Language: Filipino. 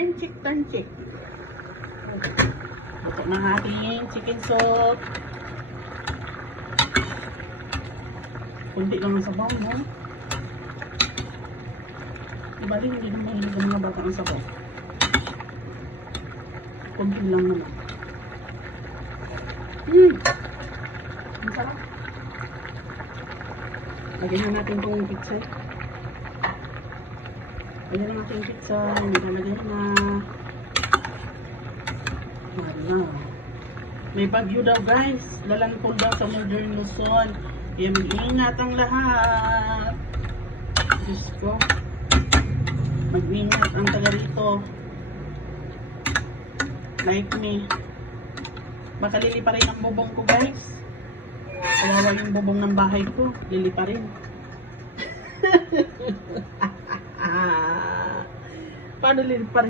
turn cheek, turn cheek. Luto na ating chicken soup. Kundi lang ang sabaw, no? Ibali, hindi naman mahilig ang mga bata ng sabaw. Kundi lang naman. Ang sarap. Lagyan na natin itong pizza. Lagyan na natin yung pizza. Nilagyan na. Wala. May bagyo daw, guys. Lalantol daw sa Northern Luzon. Kaya mag-ingat ang lahat. Diyos ko. Mag-ingat ang taga rito. Like me. Baka lilipa rin ang bubong ko, guys. Kawawa yung bubong ng bahay ko. Lilipa rin. Paano lilipa rin?